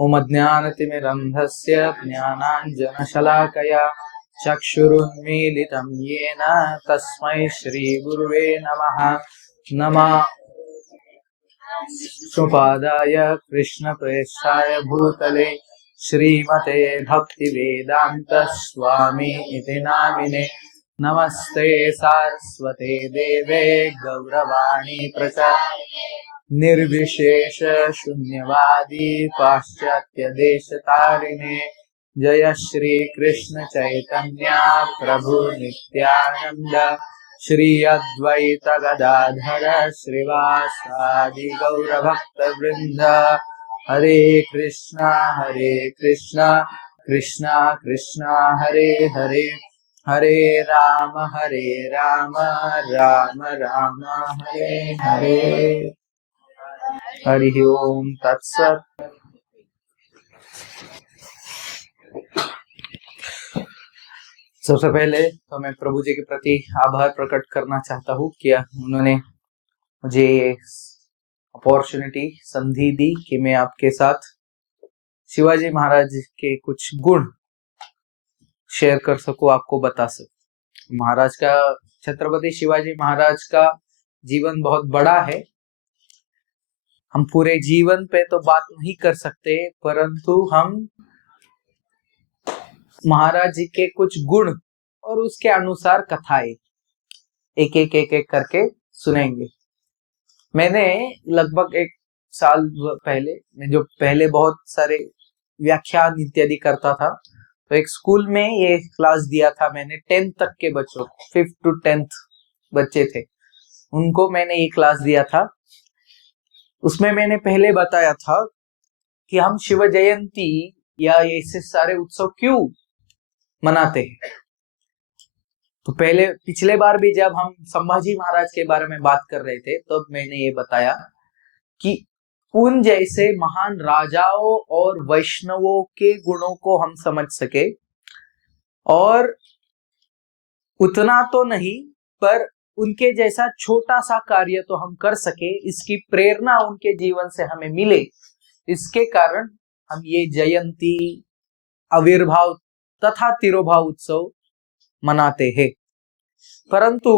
ओम अज्ञानतिमिरन्धस्य ज्ञानाञ्जनशलाकया चक्षुरुन्मीलितं येन तस्मै श्रीगुरुवे नमः। नमः सुपादाय कृष्णप्रेष्ठाय भूतले श्रीमते भक्तिवेदांत स्वामी इति नामिने। नमस्ते सारस्वते देवे गौरवाणी प्रचारिणे निर्विशेष शून्यवादी पाश्चात्य देशतारिणे। जय श्री कृष्ण चैतन्य प्रभु नित्यानंद श्री अद्वैत गदाधर श्रीवासादि गौर भक्त वृंद। हरे कृष्णा कृष्णा कृष्णा हरे हरे, हरे राम राम राम हरे हरे। हरि ओम तत्सत। सबसे पहले तो मैं प्रभु जी के प्रति आभार प्रकट करना चाहता हूँ कि उन्होंने मुझे अपॉर्चुनिटी संधि दी कि मैं आपके साथ शिवाजी महाराज के कुछ गुण शेयर कर सकूं, आपको बता सकूं। महाराज का, छत्रपति शिवाजी महाराज का जीवन बहुत बड़ा है। हम पूरे जीवन पे तो बात नहीं कर सकते, परंतु हम महाराज जी के कुछ गुण और उसके अनुसार कथाएं एक एक करके सुनेंगे। मैंने लगभग 1 साल पहले, मैं जो पहले बहुत सारे व्याख्यान इत्यादि करता था, तो एक स्कूल में ये क्लास दिया था मैंने 10th तक के बच्चों को। 5th to 10th बच्चे थे, उनको मैंने ये क्लास दिया था। उसमें मैंने पहले बताया था कि हम शिव जयंती या ऐसे सारे उत्सव क्यों मनाते हैं। तो पहले पिछले बार भी जब हम संभाजी महाराज के बारे में बात कर रहे थे, तो मैंने ये बताया कि उन जैसे महान राजाओं और वैष्णवों के गुणों को हम समझ सके, और उतना तो नहीं पर उनके जैसा छोटा सा कार्य तो हम कर सके, इसकी प्रेरणा उनके जीवन से हमें मिले। इसके कारण हम ये जयंती, आविर्भाव तथा तिरोभाव उत्सव मनाते हैं। परंतु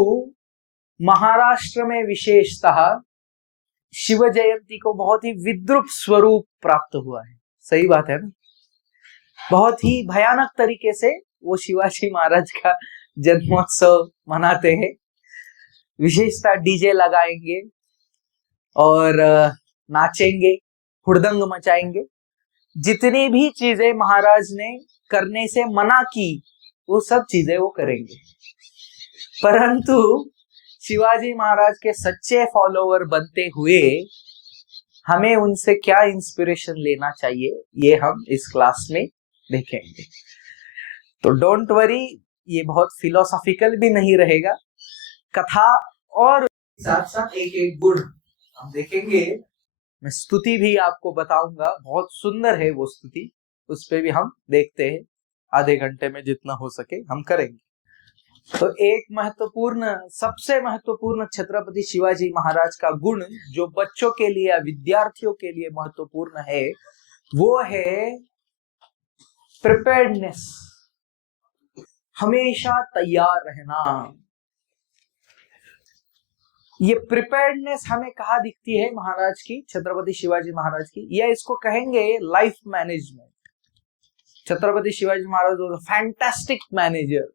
महाराष्ट्र में विशेषतः शिव जयंती को बहुत ही विद्रूप स्वरूप प्राप्त हुआ है। सही बात है ना? बहुत ही भयानक तरीके से वो शिवाजी महाराज का जन्मोत्सव मनाते हैं। विशेषतः डीजे लगाएंगे और नाचेंगे, हुड़दंग मचाएंगे। जितनी भी चीजें महाराज ने करने से मना की, वो सब चीजें वो करेंगे। परंतु शिवाजी महाराज के सच्चे फॉलोवर बनते हुए हमें उनसे क्या इंस्पिरेशन लेना चाहिए, ये हम इस क्लास में देखेंगे। तो डोंट वरी, ये बहुत फिलोसॉफिकल भी नहीं रहेगा, कथा और साथ साथ एक एक गुण हम देखेंगे। मैं स्तुति भी आपको बताऊंगा, बहुत सुंदर है वो स्तुति, उस पे भी हम देखते हैं। आधे घंटे में जितना हो सके हम करेंगे। तो एक महत्वपूर्ण, सबसे महत्वपूर्ण छत्रपति शिवाजी महाराज का गुण जो बच्चों के लिए या विद्यार्थियों के लिए महत्वपूर्ण है, वो है प्रिपेयर्डनेस, हमेशा तैयार रहना। ये प्रिपेयर्डनेस हमें कहाँ दिखती है महाराज की, छत्रपति शिवाजी महाराज की, या इसको कहेंगे life management. Chhatrapati Shivaji Maharaj was a fantastic manager.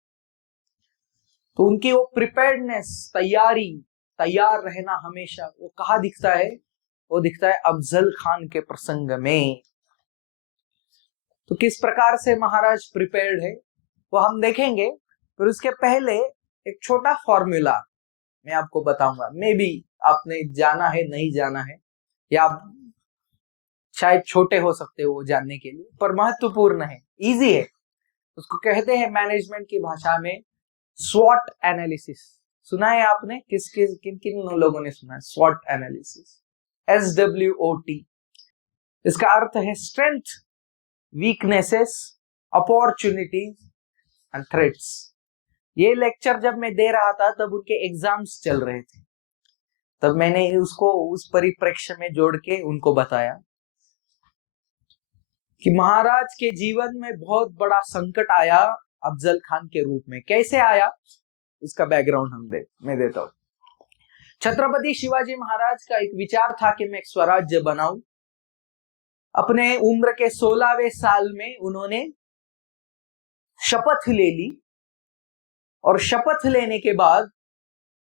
तो उनकी वो प्रिपेयर्डनेस, तैयारी, तैयार रहना हमेशा, वो कहाँ दिखता है? वो दिखता है अफजल खान के प्रसंग में। तो किस प्रकार से महाराज प्रिपेयर्ड है वो हम देखेंगे। पर उसके पहले एक छोटा फॉर्मूला मैं आपको बताऊंगा। मे बी आपने जाना है, नहीं जाना है, या आप शायद छोटे हो सकते हो वो जानने के लिए, पर महत्वपूर्ण है, इजी है। उसको कहते हैं मैनेजमेंट की भाषा में स्वॉट एनालिसिस। सुना है आपने? किन किन लोगों ने सुना है स्वॉट एनालिसिस? SWOT। इसका अर्थ है strength, weaknesses, opportunities and threats. ये लेक्चर जब मैं दे रहा था तब उनके एग्जाम्स चल रहे थे, तब मैंने उसको उस परिप्रेक्ष्य में जोड़ के उनको बताया। कि महाराज के जीवन में बहुत बड़ा संकट आया अफजल खान के रूप में। कैसे आया उसका बैकग्राउंड मैं देता हूं। छत्रपति शिवाजी महाराज का एक विचार था कि मैं एक स्वराज्य बनाऊं। अपने उम्र के 16वें साल में उन्होंने शपथ ले ली और शपथ लेने के बाद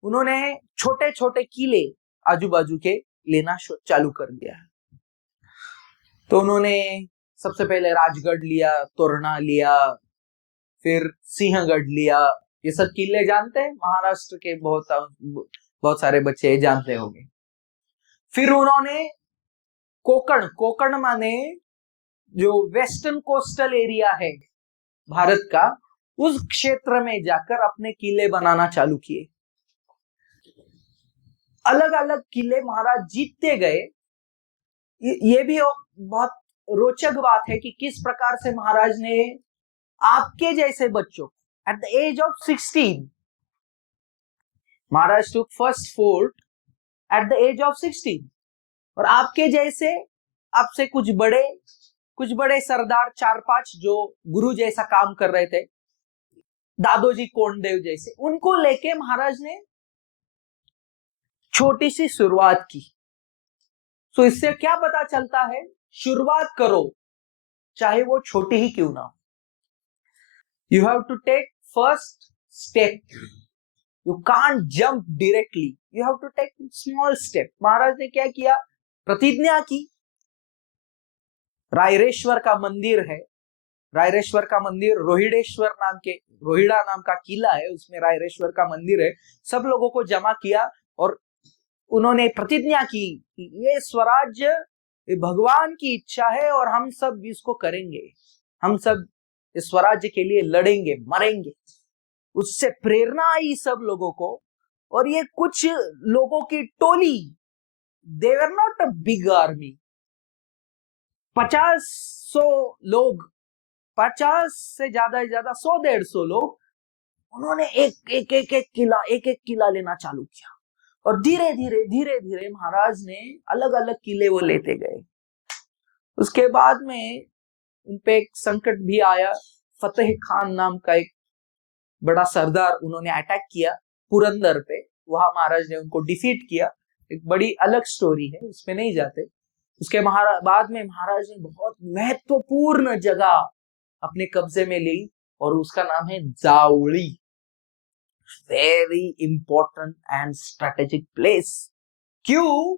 उन्होंने छोटे छोटे किले आजू बाजू के लेना चालू कर दिया। तो उन्होंने सबसे पहले राजगढ़ लिया, तोरना लिया, फिर सिंहगढ़ लिया। ये सब किले जानते हैं, महाराष्ट्र के बहुत सारे बच्चे जानते होंगे। फिर उन्होंने कोकण माने जो वेस्टर्न कोस्टल एरिया है भारत का, उस क्षेत्र में जाकर अपने किले बनाना चालू किए। अलग अलग किले महाराज जीतते गए। ये भी बहुत रोचक बात है कि किस प्रकार से महाराज ने आपके जैसे बच्चों at the age of 16, Maharaj took first fort at the age of 16, और आपके जैसे आपसे कुछ बड़े सरदार 4-5 जो गुरु जैसा काम कर रहे थे, दादोजी कोंडदेव जैसे, उनको लेके महाराज ने छोटी सी शुरुआत की। तो इससे क्या पता चलता है, शुरुआत करो चाहे वो छोटी ही क्यों ना हो। You have to take first step, you can't jump directly, you have to take small step. Maharaj ने क्या किया, प्रतिज्ञा की। रायरेश्वर का मंदिर है, रायरेश्वर का मंदिर रोहिड़ा नाम का किला है, उसमें रायरेश्वर का मंदिर है। सब लोगों को जमा किया और उन्होंने प्रतिज्ञा की कि ये स्वराज्य ये भगवान की इच्छा है और हम सब इसको करेंगे, हम सब इस स्वराज्य के लिए लड़ेंगे, मरेंगे। उससे प्रेरणा आई सब लोगों को। और ये कुछ लोगों की टोली, they were not a big army, 50-100 लोग, 50 से ज्यादा 100-150 लोग, उन्होंने एक किला लेना चालू किया। और धीरे धीरे महाराज ने अलग अलग किले वो लेते गए। उसके बाद में उनपे एक संकट भी आया। फतेह खान नाम का एक बड़ा सरदार, उन्होंने अटैक किया पुरंदर पे, वहां महाराज ने उनको डिफीट किया। एक बड़ी अलग स्टोरी है, उसमें नहीं जाते। उसके बाद में महाराज ने बहुत महत्वपूर्ण जगह अपने कब्जे में ली और उसका नाम है Javli. Very important and strategic place. क्यों?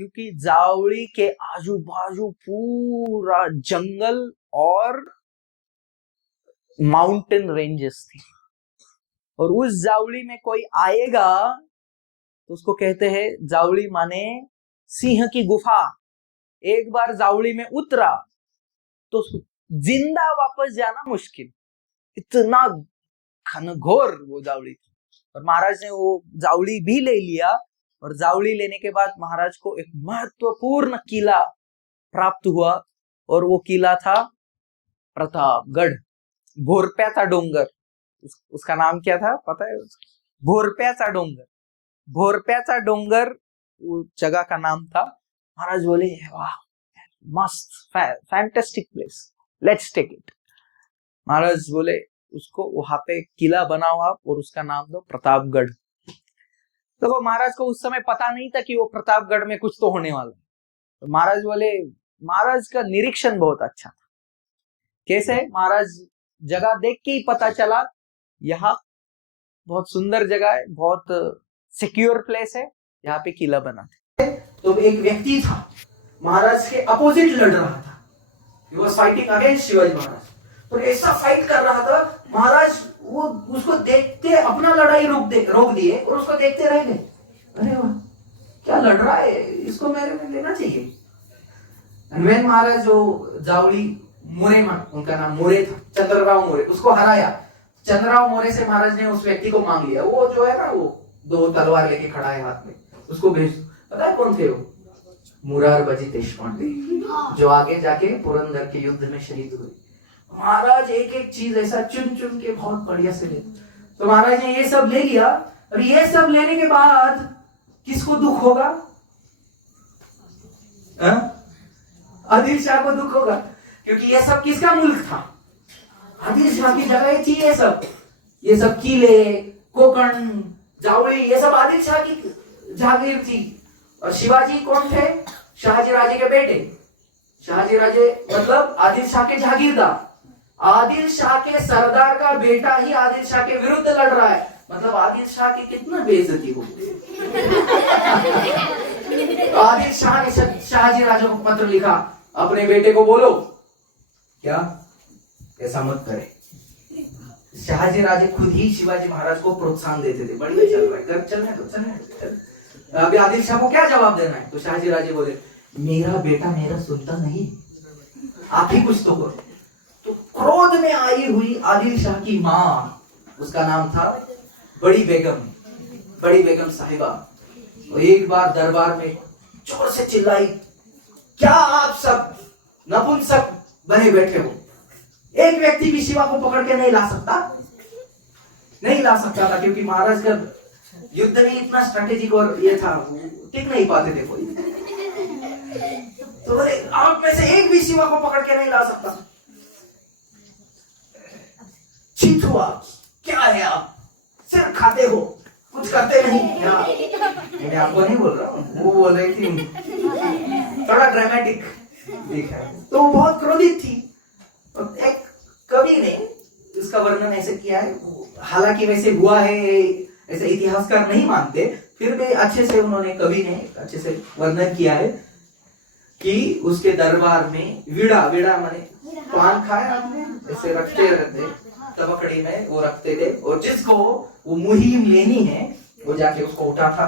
क्योंकि जावली के आजू बाजू पूरा जंगल और माउंटेन रेंजेस थी, और उस जावली में कोई आएगा तो उसको कहते हैं, जावली माने सिंह की गुफा। एक बार जावली में उतरा तो जिंदा वापस जाना मुश्किल, इतना घनघोर वो जावली थी। और महाराज ने वो जावली भी ले लिया। और जावली लेने के बाद महाराज को एक महत्वपूर्ण किला प्राप्त हुआ, और वो किला था प्रतापगढ़, भोरप्याचा डोंगर। उसका नाम क्या था पता है? भोरप्याचा डोंगर। भोरप्याचा डोंगर वो जगह का नाम था। महाराज बोले, वाह मस्त, fantastic place, let's take it. Maharaj बोले उसको वहां पे किला बनाओ आप, और उसका नाम दो प्रतापगढ़। तो महाराज को उस समय पता नहीं था कि वो प्रतापगढ़ में कुछ तो होने वाला। तो महाराज बोले, महाराज का निरीक्षण बहुत अच्छा था। कैसे? महाराज जगह देख के ही पता चला यहाँ बहुत सुंदर जगह है, बहुत सिक्योर प्लेस है, यहाँ पे किला बना। तो एक व्यक्ति था महाराज के अपोजिट लड़ रहा था, he was fighting against Shivaji Maharaj. तो ऐसा फाइट कर रहा था, महाराज वो उसको देखते अपना लड़ाई रोक दिए और उसको देखते रह गए। अरे वाह, क्या लड़ रहा है, इसको मेरे में लेना चाहिए। महाराज जो जावली मोरे, उनका नाम मोरे था, चंद्रराव मोरे, उसको हराया। चंद्रराव मोरे से महाराज ने उस व्यक्ति को मांग लिया। वो जो है ना, वो 2 तलवार लेके खड़ा है हाथ में, उसको भेज। पता है कौन थे वो? मुरारबाजी देशपांडे, जो आगे जाके पुरंदर के युद्ध में शहीद हुए। महाराज एक एक चीज ऐसा चुन चुन के बहुत बढ़िया से ले। तो महाराज ने ये सब ले लिया। और ये सब लेने के बाद किसको दुख होगा? आदिल शाह को दुख होगा। क्योंकि ये सब किसका मुल्क था? आदिल शाह की जगह थी। ये सब किले, कोकण, जावली, ये सब आदिल शाह की जागीर थी। और शिवाजी कौन थे? शाहजी राजे के बेटे। शाहजी राजे मतलब आदिल शाह के जागीरदार। आदिल शाह के सरदार का बेटा ही आदिल शाह के विरुद्ध लड़ रहा है, मतलब आदिल शाह की कितना बेइज्जती हो। तो आदिल शाह ने शाहजी राजे को पत्र लिखा, अपने बेटे को बोलो क्या ऐसा मत करे। शाहजी राजे खुद ही शिवाजी महाराज को प्रोत्साहन देते थे, बढ़िया चल रहा है, कर चलने दो, चलने। अभी आदिल शाह को क्या जवाब देना है? तो शाहजी राजे बोले, मेरा बेटा मेरा सुनता नहीं, आप ही कुछ तो करो। तो क्रोध में आई हुई आदिल शाह की माँ, उसका नाम था बड़ी बेगम साहिबा, तो एक बार दरबार में जोर से चिल्लाई, क्या आप सब नपुंसक बने बैठे हो? एक व्यक्ति भी शिवा को पकड़ के नहीं ला सकता था, क्योंकि महाराज का युद्ध में इतना स्ट्रेटेजिक और ये था, टिक नहीं पाते थे कोई। तो बोले, आप में से एक भी शिवा को पकड़ के नहीं ला सकता। चीत हुआ, क्या है आप सिर खाते हो, कुछ करते नहीं क्या? मैं आपको नहीं बोल रहा हूँ, वो बोल रही थी, थोड़ा ड्रामेटिक दिखा। तो वो बहुत क्रोधित थी। एक कवि ने इसका वर्णन ऐसे किया है, हालांकि वैसे हुआ है, ऐसे इतिहासकार नहीं मानते, फिर भी अच्छे से कवि ने अच्छे से वर्णन किया है कि उसके दरबार में वीड़ा माने पान खाया आपने, ऐसे रखते तबकड़ी में वो रखते थे, और जिसको वो मुहिम लेनी है वो जाके उसको उठाता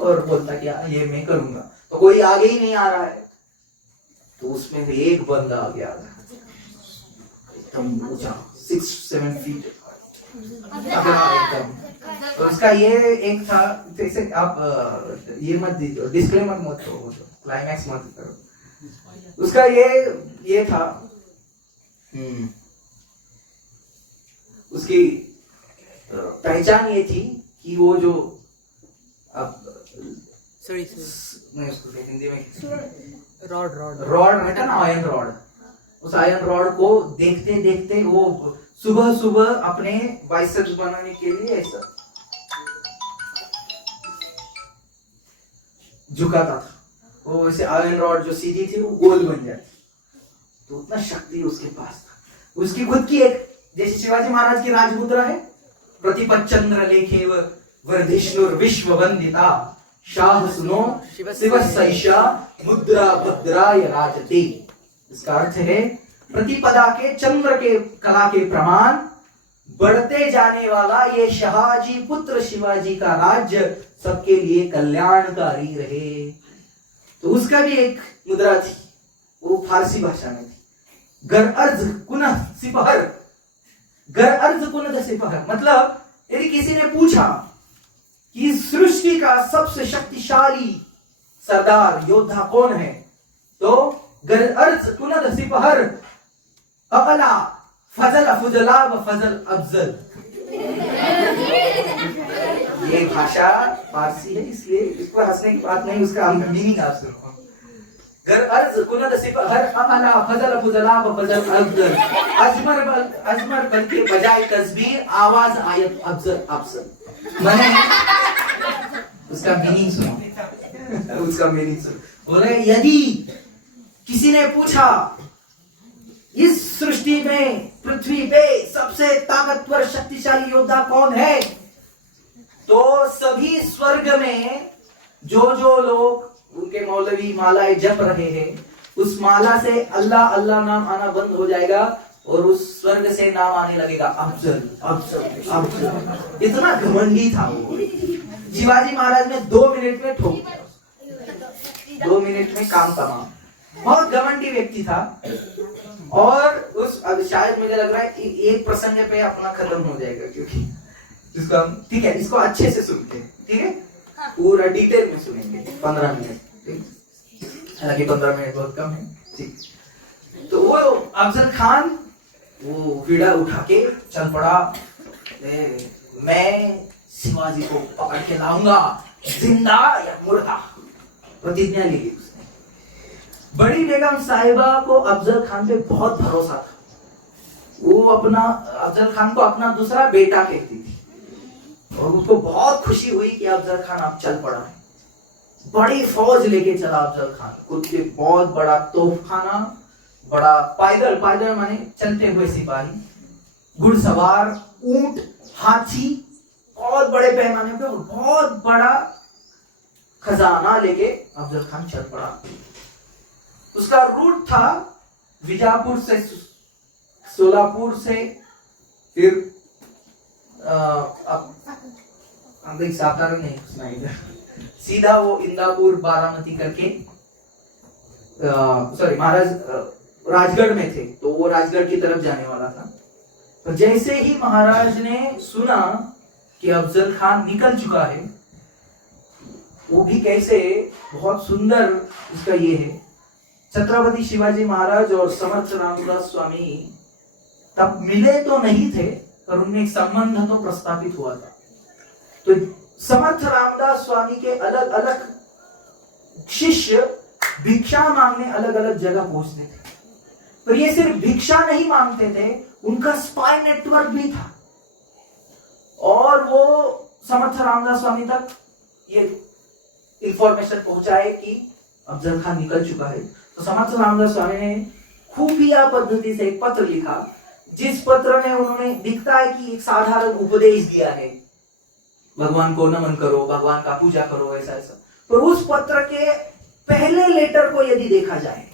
और बोलता कि ये मैं करूंगा। तो कोई आगे ही नहीं आ रहा है, तो उसमें एक बंदा आ गया, एकदम ऊंचा, 6-7 फीट एकदम। तो उसका ये एक था, जैसे आप ये मत दीजिए, डिस्क्लेमर मत करो, क्लाइमैक्स मत करो। उसका ये था, उसकी पहचान ये थी कि वो जो मैं उसको हिंदी में रॉड रहता ना, आयरन रॉड, उस आयरन रॉड को देखते देखते वो सुबह अपने बाइसेप्स बनाने के लिए ऐसा झुकाता था। वो वैसे आयरन रॉड जो सीधी थी वो गोल बन जाती, तो उतना शक्ति उसके पास था। उसकी खुद की एक, जैसे शिवाजी महाराज की राजमुद्रा है, प्रतिपच्चंद्र लेखेव वर्धिष्णुर विश्व वंदिता, शाह सुनो शिव सैषा मुद्रा भद्राय राजते। इसका अर्थ है, प्रतिपदा के चंद्र के कला के प्रमाण, बढ़ते जाने वाला ये शाहजी पुत्र शिवाजी का राज्य सबके लिए कल्याणकारी रहे। तो उसका भी एक मुद्रा थी, वो फारसी भाषा में थी, गर अर्ज कुनह सिपहर, गर अर्ज कुनह सिपहर, मतलब यदि किसी ने पूछा कि सृष्टि का सबसे शक्तिशाली सरदार योद्धा कौन है, तो गर अर्ज कुनह सिपहर अकला फजल फुजला व फजल अफजल। ये भाषा फारसी है, इसलिए इसको हंसने की बात नहीं, उसका मीनिंग आप सुनो। गर अर्ज कुनद सिपहर अकला फजल फुजला व फजल अफजल, अजमर बल के बजाय तस्बीर आवाज आयत अफजल अफजल। मैंने उसका मीनिंग सुनो, उसका मीनिंग सुनो। बोले, यदि किसी ने पूछा इस सृष्टि में, पृथ्वी पे सबसे ताकतवर शक्तिशाली योद्धा कौन है, तो सभी स्वर्ग में जो लोग उनके मौलवी मालाएं जप रहे हैं, उस माला से अल्लाह अल्लाह नाम आना बंद हो जाएगा और उस स्वर्ग से नाम आने लगेगा अफजल अफजल अफजल। इतना घमंडी था वो। शिवाजी महाराज ने 2 मिनट में ठोक दिया, 2 मिनट में काम तमाम। बहुत घमंडी व्यक्ति था। और उस, अब शायद मुझे लग रहा है कि एक प्रसंग पे अपना खत्म हो जाएगा, क्योंकि इसको हम, ठीक है, इसको अच्छे से सुनते हैं, ठीक है, पूरा डिटेल में सुनेंगे 15 मिनट, हालांकि 15 मिनट बहुत कम है, ठीक। तो वो अफजल खान वो वीड़ा उठा के चल पड़ा, मैं शिवाजी को पकड़ के लाऊंगा, जिंदा या मुर्दा, प्रतिज्ञा ली उसने। बड़ी बेगम साहिबा को अफजल खान पे बहुत भरोसा था। वो अपना अफजल खान को अपना दूसरा बेटा कहती थी और उसको बहुत खुशी हुई कि अफजल खान अब चल पड़ा है। बड़ी फौज लेके चला अफजल खान, खुद के बहुत बड़ा तोपखाना, बड़ा पैदल माने चलते हुए सिपाही, घुड़सवार, ऊंट, हाथी, बहुत बड़े पैमाने पे और बहुत बड़ा खजाना लेके अफजल खान चल पड़ा। उसका रूट था बीजापुर से सोलापुर से, फिर सातारा नहीं सुना इधर, सीधा वो इंदापुर बारामती करके, सॉरी महाराज राजगढ़ में थे तो वो राजगढ़ की तरफ जाने वाला था। तो जैसे ही महाराज ने सुना कि अफजल खान निकल चुका है, वो भी कैसे बहुत सुंदर उसका ये है, छत्रपति शिवाजी महाराज और समर्थ रामदास स्वामी तब मिले तो नहीं थे पर उनमें एक संबंध तो प्रस्तापित हुआ था। तो समर्थ रामदास स्वामी के अलग अलग शिष्य भिक्षा मांगने अलग अलग जगह पहुंचते थे। पर ये सिर्फ भिक्षा नहीं मांगते थे, उनका स्पाई नेटवर्क भी था और वो समर्थ रामदास स्वामी तक ये इंफॉर्मेशन पहुंचाए कि अफजल खान निकल चुका है। तो समर्थ रामदास स्वामी ने खुफिया पद्धति से एक पत्र लिखा, जिस पत्र में उन्होंने दिखता है कि एक साधारण उपदेश दिया है, भगवान को नमन करो, भगवान का पूजा करो, ऐसा ऐसा। तो उस पत्र के पहले लेटर को यदि देखा जाए,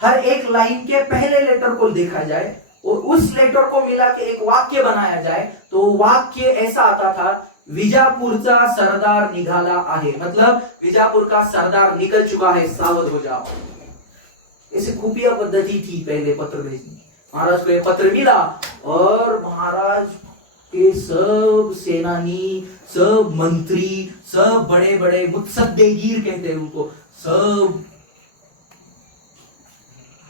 हर एक लाइन के पहले लेटर को देखा जाए और उस लेटर को मिला के एक वाक्य बनाया जाए, तो वाक्य ऐसा आता था, विजापूरचा सरदार निघाला आहे, मतलब विजापुर का सरदार निकल चुका है, सावध हो जाओ। ऐसे खुफिया पद्धति थी पहले पत्र भेजने। महाराज को ये पत्र मिला और महाराज के सब सेनानी, सब मंत्री, सब बड़े बड़े मुत्सद्देगीर कहते हैं उनको, सब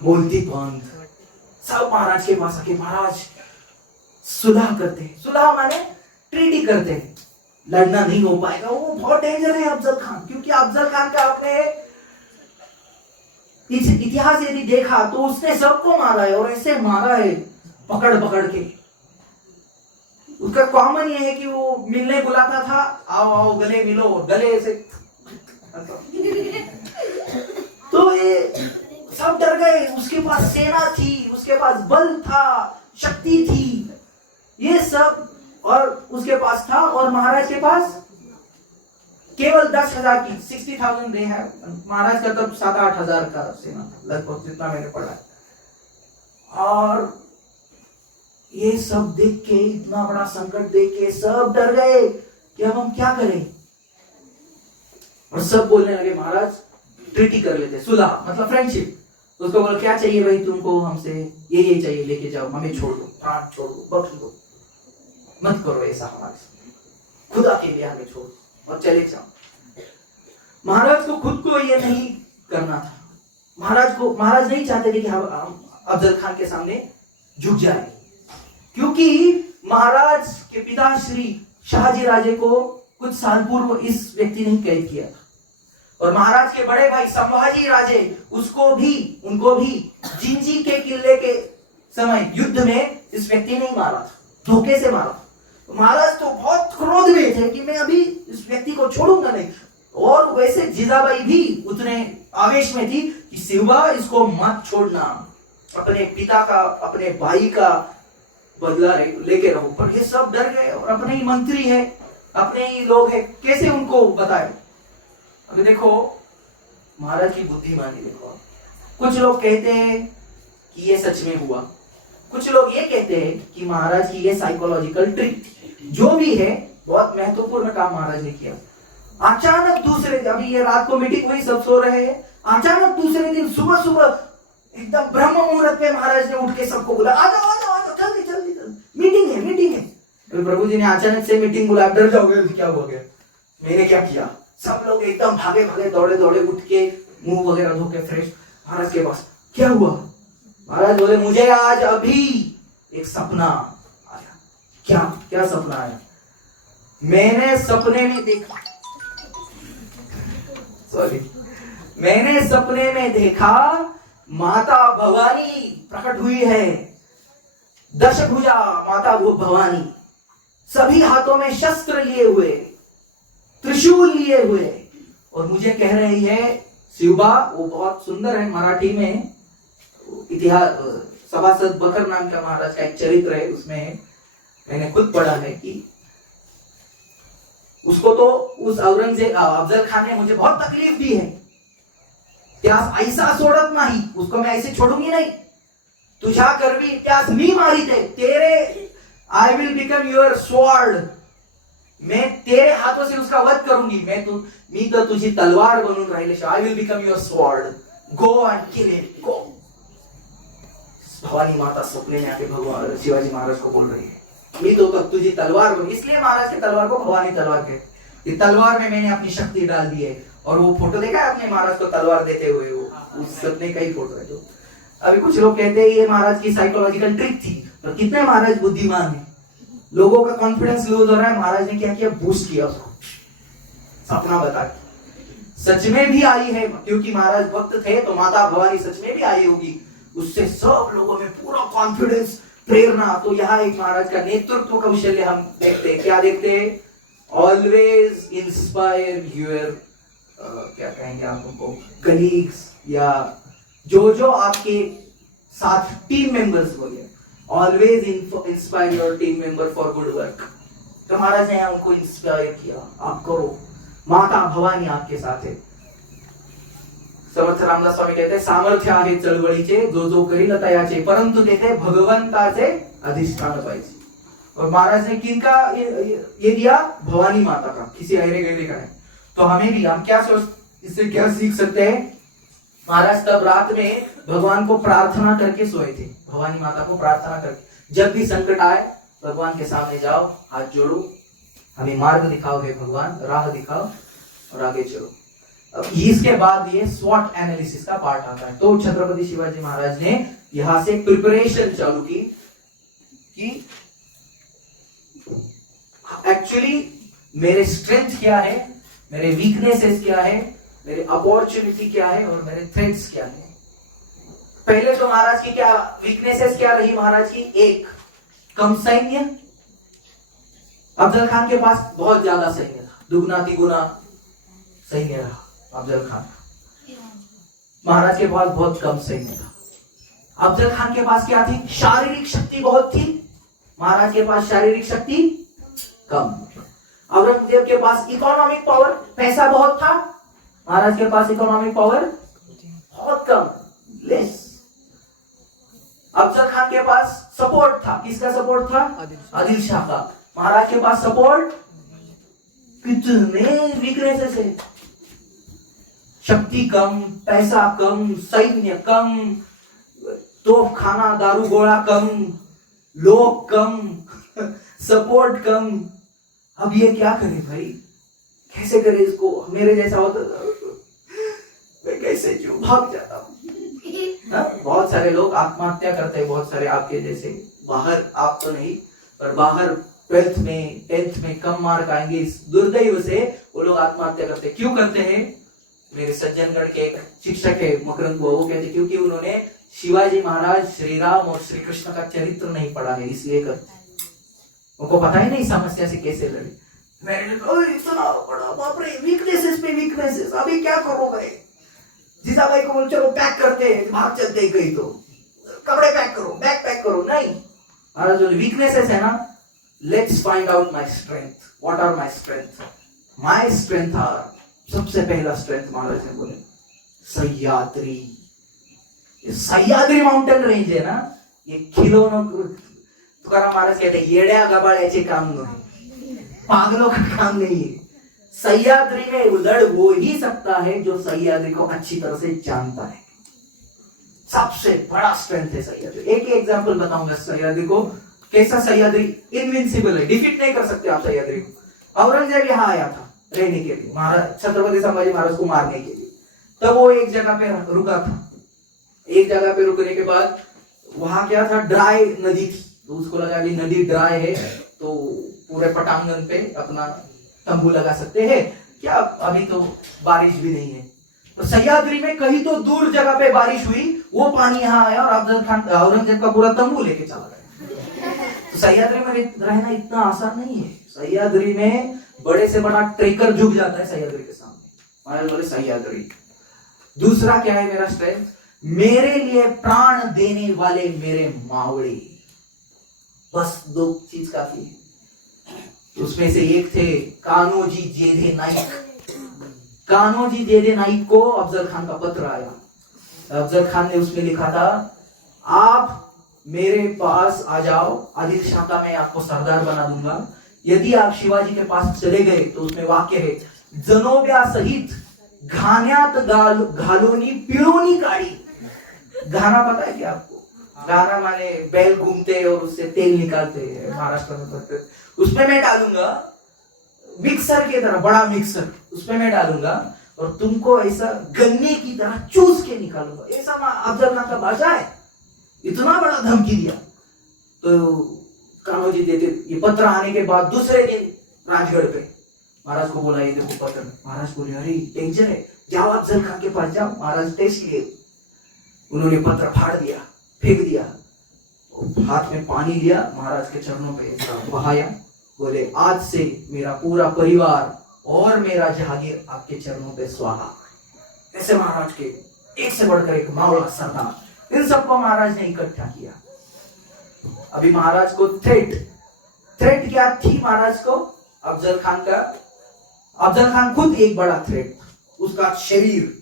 बोलती पंथ, सब महाराज के पास आके महाराज सुलह करते हैं। सुलह माने ट्रीटी करते हैं, लड़ना नहीं हो पाएगा, वो बहुत डेंजर है अफजल खान, क्योंकि अफजल खान का आपने इतिहास यदि देखा तो उसने सबको मारा है और ऐसे मारा है पकड़ पकड़ के। उसका कॉमन ये है कि वो मिलने बुलाता था, आओ आओ गले मिलो, गले ऐसे तो ये सब डर गए। उसके पास सेना थी, उसके पास बल था, शक्ति थी, ये सब और उसके पास था, और महाराज के पास केवल 10,000 की 60,000 दे है। महाराज का तब 7-8 हजार का सेना था लगभग, जितना मैंने पढ़ा। और ये सब देख के, इतना बड़ा संकट देख के सब डर गए कि अब हम क्या करें। और सब बोलने लगे महाराज ट्रीटी कर लेते, सुलह मतलब फ्रेंडशिप। उसको बोला क्या चाहिए भाई तुमको हमसे, ये चाहिए, लेके जाओ, हमें छोड़ दो, प्राण छोड़ दो, बख्श दो, मत करो ऐसा हमारे साथ, खुदा के लिए हमें छोड़ दो और चले जाओ। महाराज को खुद को ये नहीं करना था। महाराज नहीं चाहते थे कि हम अफजल खान के सामने झुक जाए, क्योंकि महाराज के पिता श्री शाहजी राजे को कुछ साल पूर्व इस व्यक्ति ने कैद किया था, और महाराज के बड़े भाई संभाजी राजे उनको भी जिंजी के किले के समय युद्ध में इस व्यक्ति ने मारा था, धोखे से मारा था। तो महाराज तो बहुत क्रोध में थे कि मैं अभी इस व्यक्ति को छोड़ूंगा नहीं। और वैसे जीजाबाई भी उतने आवेश में थी कि शिवा इसको मत छोड़ना, अपने पिता का, अपने भाई का बदला लेके रहो। पर ये सब डर गए, और अपने ही मंत्री है, अपने ही लोग हैं, कैसे उनको बताए। अभी देखो महाराज की बुद्धिमानी देखो। कुछ लोग कहते हैं कि ये सच में हुआ, कुछ लोग ये कहते हैं कि महाराज की ये साइकोलॉजिकल ट्रिक थी। जो भी है, बहुत महत्वपूर्ण काम महाराज ने किया। अचानक दूसरे दिन, अभी ये रात को मीटिंग हुई, सब सो रहे हैं, अचानक दूसरे दिन सुबह एकदम ब्रह्म मुहूर्त पे महाराज ने उठ के सबको बुला, आ जाओ जल्दी मीटिंग है। तो प्रभु जी ने अचानक से मीटिंग बुला, डर जाओगे, क्या हो गया, मैंने क्या किया। सब लोग एकदम भागे दौड़े उठ के मुंह वगैरह धो के फ्रेश महाराज के पास, क्या हुआ। महाराज बोले मुझे आज अभी एक सपना आया। क्या सपना आया। मैंने सपने में देखा, मैंने सपने में देखा माता भवानी प्रकट हुई है, दशभुजा माता भवानी, सभी हाथों में शस्त्र लिए हुए, त्रिशूल लिए हुए, और मुझे कह रही है शिवबा, वो बहुत सुंदर है, मराठी में इतिहास सभासद बकर नाम का महाराज का एक चरित्र है, उसमें मैंने खुद पढ़ा है कि उसको तो उस औरंगजेब अफजल खान ने मुझे बहुत तकलीफ दी है, इतिहास ऐसा सोडत नाही, उसको मैं ऐसे छोड़ूंगी नहीं, तुझा करवी इतिहास मी मारी थे तेरे, आई विल बिकम योर स्वॉर्ड, मैं तेरे हाथों से उसका वध करूंगी, मी तो तुझी तलवार बनून राहिले, I will become your sword, go and kill it, go. Bhavani माता सपने में आके भगवान शिवाजी महाराज को बोल रही है, मी तो तुझी तलवार बनूंगी, इसलिए महाराज की तलवार को भवानी तलवार कहते, ये तलवार में मैंने अपनी शक्ति डाल दी है। और वो फोटो देखा है आपने महाराज को तलवार देते हुए, वो उस सपने का ही फोटो है। तो अभी कुछ लोग कहते हैं ये महाराज की साइकोलॉजिकल ट्रिक थी, तो कितने महाराज बुद्धिमान है, लोगों का कॉन्फिडेंस लूज हो रहा है, महाराज ने क्या किया, बूस्ट किया उसको, सपना बता के सच में भी आई है, क्योंकि महाराज भक्त थे तो माता भवानी सच में भी आई होगी, उससे सब लोगों में पूरा कॉन्फिडेंस, प्रेरणा। तो यहाँ एक महाराज का नेतृत्व कौशल्य हम देखते हैं, क्या देखते हैं, ऑलवेज इंस्पायर योर क्या कहेंगे आप उनको, कलीग्स, या जो आपके साथ टीम मेंबर्स बोलिए, always inspire your team member for good work. तो महाराज ने उनको इंस्पायर किया, आप करो, माता भवानी आपके साथ है। समर्थ रामदास स्वामी कहते हैं, सामर्थ्य आहे चळवळीचे, जो करील तयाचे, परंतु तेथे भगवंताचे अधिष्ठान पाहिजे। और महाराज ने किनका ये दिया, भवानी माता का, किसी अरे गहरे का है। तो हमें भी, हम क्या इससे क्या सीख सकते हैं, महाराज तब रात में भगवान को प्रार्थना करके सोए थे, भवानी माता को प्रार्थना करके, जब भी संकट आए भगवान के सामने जाओ, हाथ जोड़ो, हमें मार्ग दिखाओ हे भगवान, राह दिखाओ और आगे चलो। अब इसके बाद ये स्वॉट एनालिसिस का पार्ट आता है। तो छत्रपति शिवाजी महाराज ने यहां से प्रिपरेशन चालू की कि एक्चुअली मेरे स्ट्रेंथ क्या है, मेरे वीकनेसेस क्या है, मेरे अपॉर्चुनिटी क्या है और मेरे थ्रेट्स क्या है। पहले तो महाराज की क्या वीकनेसेस क्या रही महाराज की, एक, कम सैन्य, अफजल खान के पास बहुत ज्यादा सैन्य था, दुगना तिगुना सैन्य रहा अफजल खान, महाराज के पास बहुत कम सैन्य था। अफजल खान के पास क्या थी, शारीरिक शक्ति बहुत थी, महाराज के पास शारीरिक शक्ति कम। औरंगजेब के पास इकोनॉमिक पावर, पैसा बहुत था, महाराज के पास इकोनॉमिक पावर बहुत कम, लेस। अफजल खान के पास सपोर्ट था, किसका सपोर्ट था, आदिल शाह का, महाराज के पास सपोर्ट, कितने वीकनेसेस है, शक्ति कम, पैसा कम, सैन्य कम, तोप खाना दारू गोला कम, लोग कम, सपोर्ट कम। अब ये क्या करे भाई, कैसे करे इसको, मेरे जैसा होता मैं कैसे क्यों भाग जाता हूँ। बहुत सारे लोग आत्महत्या करते हैं, बहुत सारे आपके जैसे, बाहर आप तो नहीं, पर बाहर 12th में 10th में कम मार्क आएंगे, इस दुर्दैव से वो लोग आत्महत्या करते हैं। क्यों करते हैं, मेरे सज्जनगढ़ के एक शिक्षक है मकरंद, वो कहते क्योंकि उन्होंने शिवाजी महाराज, श्री राम और श्री कृष्ण का चरित्र नहीं पढ़ा है, इसलिए करते, उनको पता ही नहीं समस्या से कैसे लड़े। मैंने इतना बड़ा बाप रे, वीकनेसेस पे वीकनेसेस, अभी क्या करोगे। जीजा भाई को बोल चलो पैक करते हैं, भाग चलते हैं कहीं, तो कपड़े पैक करो, बैग पैक करो, नहीं, महाराज जो वीकनेसेस है ना, let's find out my strength, what are my strength, my strength are, सबसे पहला स्ट्रेंथ महाराज ने बोले सह्याद्री। सह्याद्री माउंटेन रेंज है ना, ये खिलौनों, तुकाराम महाराज कहते हैं येड्या गबाळ्याचे काम नहीं, पागलों का काम नहीं है। सह्याद्री में उलड़ वो ही सकता है जो सह्याद्री को अच्छी तरह से जानता है, सबसे बड़ा स्ट्रेंथ है सह्याद्री। एक ही एग्जांपल बताऊंगा सह्याद्री को, कैसा सह्याद्री इनविंसिबल है, डिफीट नहीं कर सकते आप सह्याद्री को। औरंगजेब यहाँ आया था रहने के लिए, महाराज छत्रपति संभाजी महाराज को मारने के लिए, तब वो एक जगह पे रुका था। एक जगह पे रुकने के बाद वहां क्या था, ड्राई नदी थी, तो उसको लगा कि नदी ड्राई है तो पूरे पटांगन पे अपना तंबू लगा सकते हैं क्या, अभी तो बारिश भी नहीं है। तो सह्याद्री में कहीं तो दूर जगह पे बारिश हुई, वो पानी यहाँ आया और अफजल खान औरंगजेब का पूरा तंबू लेके चला गया। तो सह्याद्री में रहना इतना आसान नहीं है। सह्याद्री में बड़े से बड़ा ट्रेकर झुक जाता है सह्याद्री के सामने। महाराज बोले सह्याद्री। दूसरा क्या है मेरा स्ट्रेंथ? मेरे लिए प्राण देने वाले मेरे मावड़े। बस दो चीज काफी है। उसमें से एक थे कान्होजी जेधे नाइक। कान्होजी जेधे नाइक को अफजल खान का पत्र आया। अफजल खान ने उसमें लिखा था, आप मेरे पास आ जाओ, आदिल शाह का मैं आपको सरदार बना दूंगा। यदि आप शिवाजी के पास चले गए तो उसमें वाक्य है, जनोब्या सहित घान्यात घालोनी पिरोनी काड़ी। घाना पता है क्या आपको? घाना माने बैल घूमते और उससे तेल निकालते हैं, महाराष्ट्र में करते। उसमें मैं डालूंगा मिक्सर की तरह, बड़ा मिक्सर, उसमें मैं डालूंगा और तुमको ऐसा गन्ने की तरह चूस के निकालूंगा। ऐसा अफजल खान का भाषा है। इतना बड़ा धमकी दिया। तो कान्होजी देते। ये पत्र आने के बाद दूसरे दिन राजगढ़ पे महाराज को बोला, ये देखो पत्र। महाराज बोले, अरे टेंशन है, जाओ अफजल खान के पास जाओ। महाराज टेस्ट लिए, उन्होंने पत्र फाड़ दिया, फेंक दिया, हाथ में पानी लिया, महाराज के चरणों पे बहाया। बोले, आज से मेरा पूरा परिवार और मेरा जहागीर आपके चरणों पे स्वाहा। ऐसे महाराज के एक से बढ़कर एक मावड़ा सरदार, इन सबको महाराज ने इकट्ठा किया। अभी महाराज को थ्रेट क्या थी महाराज को? अफजल खान का, अफजल खान खुद एक बड़ा थ्रेट, उसका शरीर।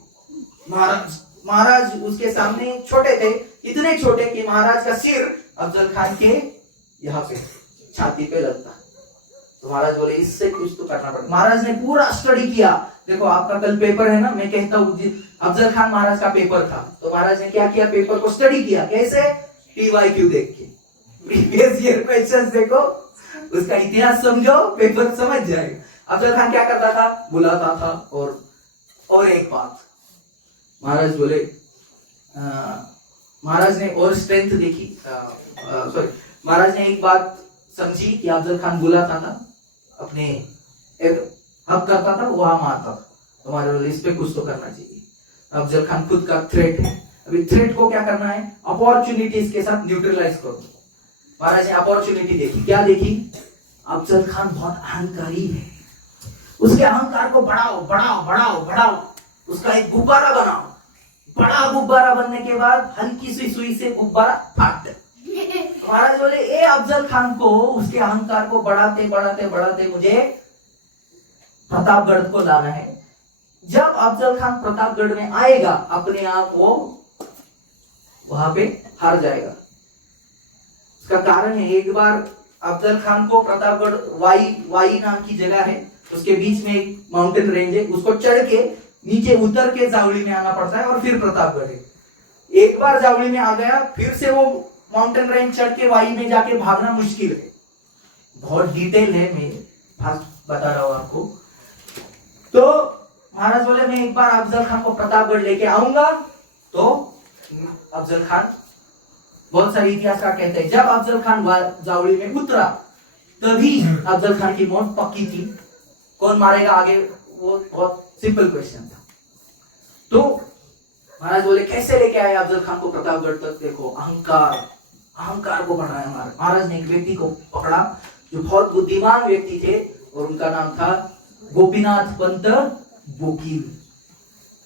महाराज उसके सामने छोटे थे, इतने छोटे कि महाराज का सिर अफजल खान के यहाँ पे छाती पे लगता। तो महाराज बोले, इससे कुछ तो करना पड़ेगा। महाराज ने पूरा स्टडी किया। देखो आपका कल पेपर है ना, मैं कहता हूँ अफजल खान महाराज का पेपर था। तो महाराज ने क्या किया? पेपर को स्टडी किया। कैसे? PYQ देख के, प्रीवियस ईयर क्वेश्चंस देखो, उसका इतिहास समझो, पेपर समझ जाएगा। अफजल खान क्या करता था? बुलाता था। और एक बात महाराज बोले, महाराज ने और स्ट्रेंथ देखी, सॉरी, महाराज ने एक बात समझी कि अफजल खान बुलाता था, अपने एक हक करता था, वहां मारता था। तो महाराज बोले, इस पे कुछ तो करना चाहिए। अफजल खान खुद का थ्रेट है। अभी थ्रेट को क्या करना है? अपॉर्चुनिटीज के साथ न्यूट्रलाइज करो। महाराज ने अपॉर्चुनिटी देखी। क्या देखी? अफजल खान बहुत अहंकारी है, उसके अहंकार को बढ़ाओ बढ़ाओ बढ़ाओ बढ़ाओ, उसका एक गुब्बारा बनाओ। बड़ा गुब्बारा बनने के बाद हल्की सी सुई से गुब्बारा फाट दे। महाराज बोले, ए अफजल खान को, उसके अहंकार को बढ़ाते बढ़ाते बढ़ाते मुझे प्रतापगढ़ को लाना है। जब अफजल खान प्रतापगढ़ में आएगा, अपने आप वो वहां पे हार जाएगा। उसका कारण है, एक बार अफजल खान को प्रतापगढ़, वाई नाम की जगह है, उसके बीच में एक माउंटेन रेंज है, उसको चढ़ के नीचे उतर के जावली में आना पड़ता है और फिर प्रतापगढ़ है। एक बार जावली में आ गया, फिर से वो माउंटेन रेंज चढ़ के वाई में जाके भागना मुश्किल है। बहुत डिटेल है, मैं बता रहा हूं आपको। तो महाराज बोले, मैं एक बार अफजल खान को प्रतापगढ़ लेके आऊंगा। तो अफजल खान, बहुत सारे इतिहासकार कहते हैं, जब अफजल खान जावली में उतरा तभी अफजल खान की मौत पक्की थी। कौन मारेगा आगे, वो बहुत सिंपल क्वेश्चन था। तो महाराज बोले, कैसे लेके आए अफजल खान को प्रतापगढ़ तक? देखो, अहंकार को बढ़ाया। महाराज ने एक व्यक्ति को पकड़ा जो बहुत बुद्धिमान व्यक्ति थे और उनका नाम था गोपीनाथ पंत बोकील।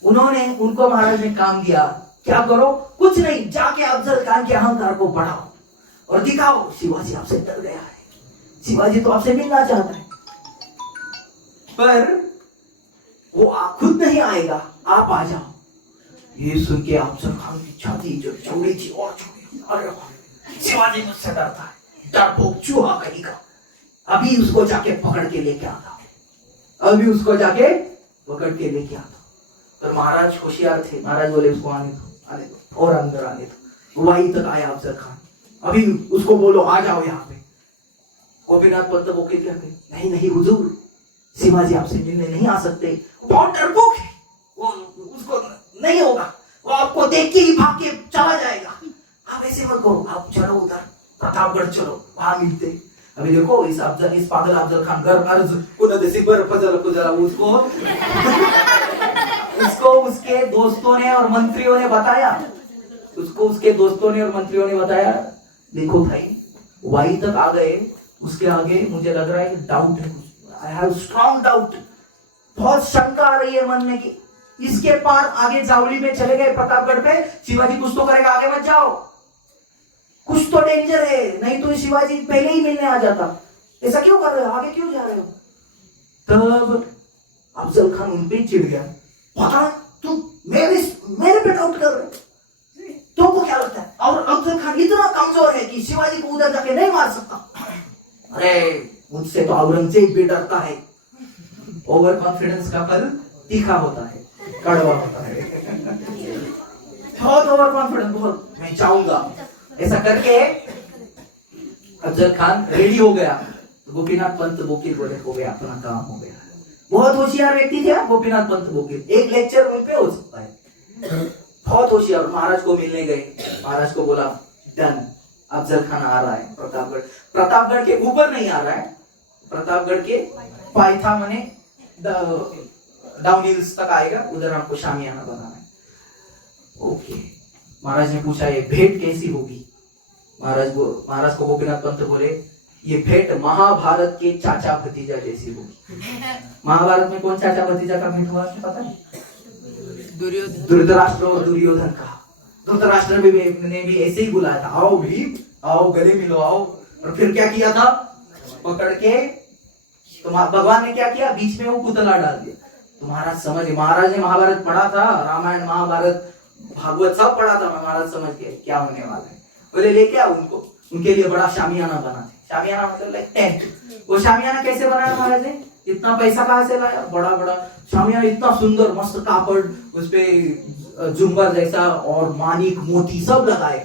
उनको महाराज ने काम दिया, क्या करो? कुछ नहीं, जाके अफजल खान के अहंकार को बढ़ाओ और दिखाओ शिवाजी आपसे डर गया है, शिवाजी तो आपसे मिलना चाहता है। पर वो खुद नहीं आएगा, आप आ जाओ। ये सुन के अफजल खान की छाती जो चौड़ी थी और चौड़ी, अरे शिवाजी मुझसे डरता है, डरपोक चूहा कहीं का। अभी उसको जाके पकड़ के लेके आता, अभी उसको जाके पकड़ के लेके आता। तो महाराज होशियार थे। महाराज बोले, उसको आने दो और अंदर आने दो। वहीं तक आया अफजल खान, अभी उसको बोलो आ जाओ यहाँ पे। गोपीनाथ पंत बोकील कहते, नहीं नहीं हुजूर, शिवाजी आपसे मिलने नहीं आ सकते, बहुत डरपोक है, वो उसको नहीं होगा, वो आपको देख के ही भाग के चला जाएगा। आप ऐसे मत करो, आप चलो उधर प्रतापगढ़ चलो, वहां मिलते। अभी देखो इस पागल अफजल खान घर अर्ज उसको उसके दोस्तों ने और मंत्रियों ने बताया, उसको उसके दोस्तों ने और मंत्रियों ने बताया, देखो भाई वही तक आ गए, उसके आगे मुझे लग रहा है कि डाउट है, आई हैव स्ट्रॉन्ग डाउट, बहुत शंका आ रही है मन में कि इसके पार आगे जावली में चले गए प्रतापगढ़ पे, शिवाजी कुछ तो करेगा, आगे मत जाओ, कुछ तो डेंजर है, नहीं तो शिवाजी पहले ही मिलने आ जाता, ऐसा क्यों कर रहे हो, आगे क्यों जा रहे हो। तब अफजल खान उन पे चिढ़ गया, पता तुम मेरे पे डाउट कर रहे हो, तुमको क्या लगता है, और अफजल खान इतना कमजोर है कि शिवाजी को उधर जाके नहीं मार सकता, अरे मुझसे तो औरंगजेब भी डरता है। ओवर कॉन्फिडेंस का फल तीखा होता है, कड़वा होता है। बहुत ओवर कॉन्फिडेंस, बहुत मैं चाहूंगा ऐसा करके अफजल खान रेडी हो गया। गोपीनाथ पंत बोकील बोले हो गया, अपना काम हो गया। बहुत होशियार व्यक्ति थे गोपीनाथ पंत बोकील, एक लेक्चर उन पे हो सकता है, बहुत होशियार। महाराज को मिलने गए, महाराज को बोला डन, अफजल खान आ रहा है प्रतापगढ़, प्रतापगढ़ के ऊपर नहीं आ रहा है, प्रतापगढ़ के पायथा मने डाउन हिल्स तक आएगा, उधर हमको शामियाना बनाना है। ओके, महाराज ने पूछा ये भेंट कैसी होगी, महाराज को गोपीनाथ पंत बोले ये भेंट महाभारत के चाचा भतीजा जैसी होगी। महाभारत में कौन चाचा भतीजा का भेंट हुआ पता है, धृतराष्ट्र और दुर्योधन का। धृतराष्ट्र ने भी ऐसे ही बुलाया था, आओ भीम आओ गले मिलो आओ, और फिर क्या किया था, पकड़ के तो भगवान ने क्या किया, बीच में वो पुतला डाल दिया। तो महाराज समझ, महाराज ने महाभारत पढ़ा था, रामायण महाभारत भागवत सब पढ़ा था, महाराज समझ गए क्या होने वाला है। बोले लेके आओ उनको, उनके लिए बड़ा शामियाना बना थे, शामियाना मतलब लाइक टेंट। वो शामियाना कैसे बनाया महाराज ने, इतना पैसा कहाँ से लाया, बड़ा बड़ा शामियाना, इतना सुंदर मस्त कापड़, उसपे झुम्बर जैसा और मानिक मोती सब लगाए।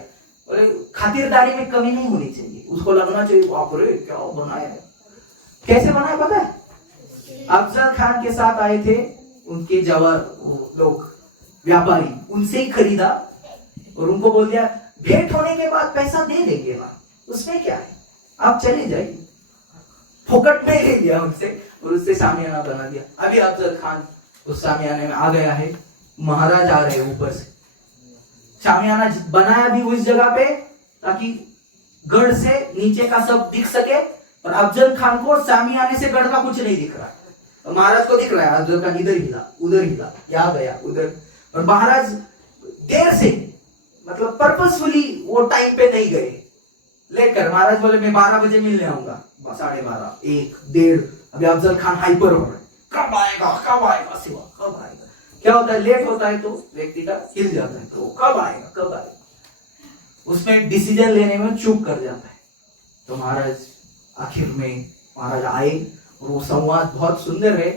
बोले खातिरदारी में कमी नहीं होनी चाहिए, उसको लगना चाहिए बाप रे क्या बनाया है। कैसे बनाया पता है, अफजल खान के साथ आए थे उनके जवार लोग व्यापारी, उनसे ही खरीदा और उनको बोल दिया भेंट होने के बाद पैसा दे देंगे, उसमें क्या है आप चले जाइए, फोकट में ले लिया उनसे और उससे शामियाना बना दिया। अभी अफजल खान उस शामियाने में आ गया है, महाराज आ रहे हैं ऊपर से, शामियाना बनाया भी उस जगह पे ताकि गढ़ से नीचे का सब दिख सके, और अफजल खान को शामियाने से गढ़ का कुछ नहीं दिख रहा है, महाराज को दिख रहा है अफजल खान इधर हिला उधर हिला, यहाँ गया उधर, और महाराज देर से मतलब पर्पसफुली वो टाइम पे नहीं गए, लेकर महाराज बोले मैं 12 बजे मिलने आऊंगा, 12:30 1 1:30। अभी अफजल खान हाइपर हो रहे, कब आएगा शिवा कब आएगा। क्या होता है लेट होता है तो व्यक्ति का हिल जाता है, तो कब आएगा, उसमें डिसीजन लेने में चूक कर जाता है। तो महाराज आखिर में महाराज आए और वो संवाद बहुत सुंदर है,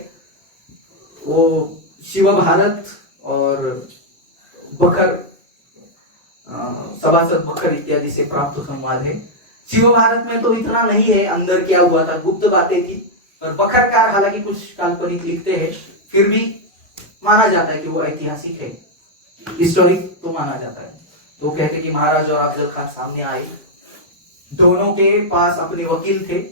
वो शिव भारत और बकर सभासद बकर इत्यादि से प्राप्त संवाद है। शिव भारत में तो इतना नहीं है अंदर क्या हुआ था, गुप्त बातें थी, और बकरकार हालांकि कुछ काल्पनिक लिखते हैं, फिर भी माना जाता है कि वो ऐतिहासिक है, हिस्टोरिक तो माना जाता है। तो कहते कि महाराज और अफजल खान सामने आए, दोनों के पास अपने वकील थे,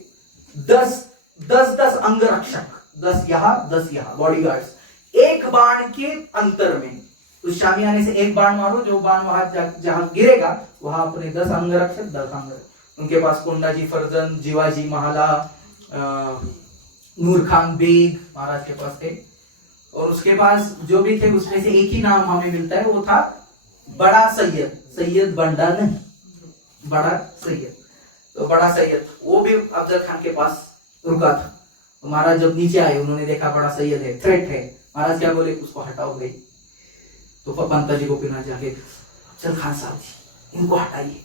10 अंगरक्षक, 10 यहाँ 10 यहाँ बॉडीगार्ड्स, एक बाण के अंतर में, उस शामियाने से एक बाण मारो, जो बाण वहां जहां गिरेगा वहां अपने 10 अंगरक्षक 10 अंगरक्षक, उनके पास कोंडाजी फर्जंद, जीवाजी महाला, नूर खान बेग महाराज के पास थे, और उसके पास जो भी थे उसमें से एक ही नाम हमें मिलता है, वो था बड़ा सैयद, सैयद बंडा नहीं, बड़ा सैयद। तो बड़ा सैयद वो भी अफजल खान के पास रुका था। तो महाराज जब नीचे आए उन्होंने देखा बड़ा सैयद है, थ्रेट है, महाराज क्या बोले उसको हटाओ गई। तो पंता जी गोपीनाथ जाके अफजल खान साहब जी इनको हटाइए,